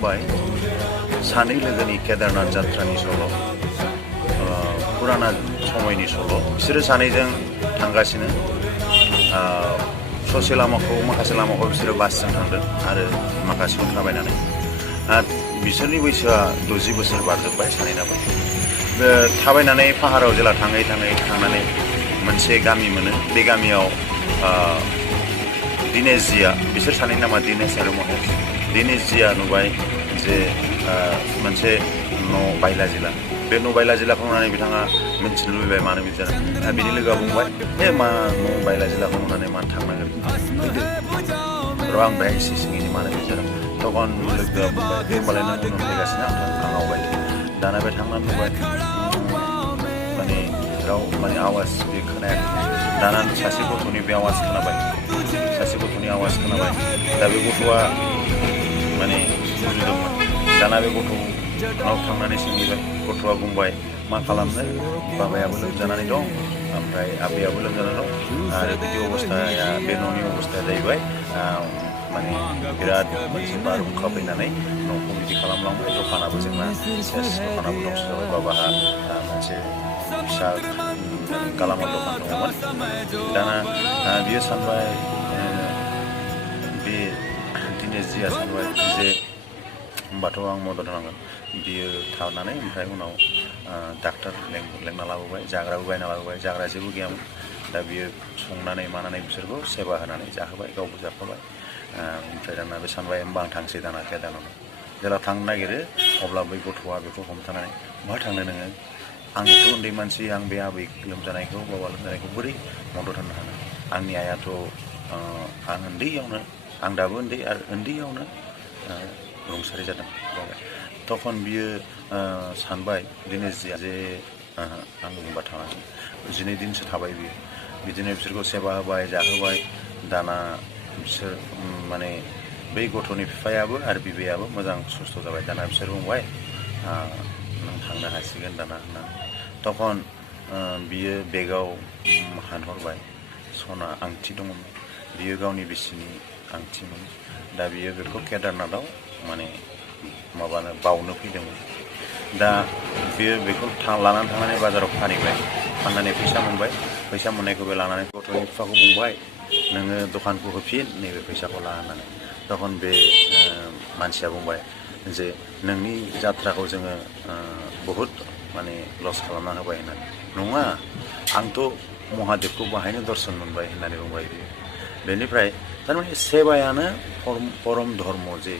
बुंबाय सानै लोगोनि केदारनाथ जात्रानि सल' पुराना समयनि सल' बिसोरो सानैजों थांगासिनो ससे लामाखौ माखासे लामाखौ बिसोरो बासजों थांदों आरो माखासेखौ थाबायनानै बिसोरनि बैसोआ 60 बोसोर बारजोब्बाय सानैनाबो थाबायनानै पाहाराव जेला थांनानै मोनसे गामि मोनो बे गामियाव दिनेश जिया बिसोर सानैनि नामा दिनेश आरो महेश दिनेश जिया नुबाय जे मोनसे न' बायला जिला बे न' बायला जिलाखौ नुनानै बिथाङा मिन्थिनो लुबैबाय मानो बिदि जादों बिनि लोगोआ बुंबाय मा न' बायला जिलाखौ नुनानै मानो थांनांगोन फैदो र' आं बेहाय एसे सिङैनि मानो बिदि जादों तखन लोगोआ बुंबाय होमबालाय नों उनाव फैगासिनो आं आवगाय दाना बे थांनानै नुबाय माने आवाज बे खोनायाखै दाना सासे गथ'नि बे आवाज खोनाबाय दा बे गथ'आ माने बुजिदोंमोन दाना बे गथ'नाव थांनानै सोंहैबाय गथ'आ बुंबाय मा खालामनो बाबायाबो लोमजानानै दं ओमफ्राय आबैयाबो लोमजानानै दं आरो बिदि अबस्थाया बे न'नि अबस्थाया जाहैबाय माने बिराद मोनसे बारहुंखा फैनानै न'खौ बिदि खालामलांबाय दखानाबो जोंना सेस दखानाबो दंस जाबाय बाबाहा मोनसे फिसा गालामाल दखान दंमोन दाना बियो सानबाय बे दिनेश जिया सानबाय जे होमबाथ' आं मदद होनांगोन बियो थानानै ओमफ्राय उनाव डाक्टार लेंना लाबोबाय जाग्राबो बायना लाबोबाय जाग्रा जेबो गैयामोन दा बियो संनानै मानानै बिसोरखौ सेबा होनानै जाहोबाय गावबो जाफाबाय ओमफ्राय दाना बे सानबाय होमबा आं थांसै दाना केदारनाथाव जेला थांनो नागिरो अब्ला बै गथ'आ बेखौ हमथानानै बहा थांनो नोङो आंथ' उन्दै मानसि आं बे आबै लोमजानायखौ बाबा लोमजानायखौ बोरै मदद होनो हानो आंनि आइयाथ' आं उन्दैयावनो आं दाबो उन्दै आरो उन्दैयावनो रुंसारि जादों तखन बियो सानबाय दिनेश जिया जे आं बुंबा थाङाखै 12 दिनसो थाबाय बियो बिदिनो बिसोरखौ सेबा होबाय जाहोबाय दाना बिसोर माने बै गथ'नि बिफायाबो आरो बिबैयाबो मोजां सुस्थ' जाबाय दाना बिसोर बुंबाय नों थांनो हासिगोन दाना होननानै तखन बियो बेगाव हानहरबाय सना आंथि दङमोन बियो गावनि बिसिनि आंथिमोन दा बियो बेखौ केदारनाथाव माने माबानो बावनो फैदोंमोन दा बियो बेखौ लानानै थांनानै बाजाराव फानहैबाय फाननानै फैसा मोनबाय फैसा मोननायखौ बे लानानै गथ'नि बिफाखौ बुंबाय नोङो दखानखौ होफिन नैबे फैसाखौ ला होननानै तखन बे मानसिया बुंबाय जे नोंनि जात्राखौ जोङो बहुद माने लस खालामना होबाय होननानै नङा आंथ' महादेबखौ बाहायनो दर्शन मोनबाय होननानै बुंबाय बियो बेनिफ्राय थारमाने सेबायानो परम धर्म जे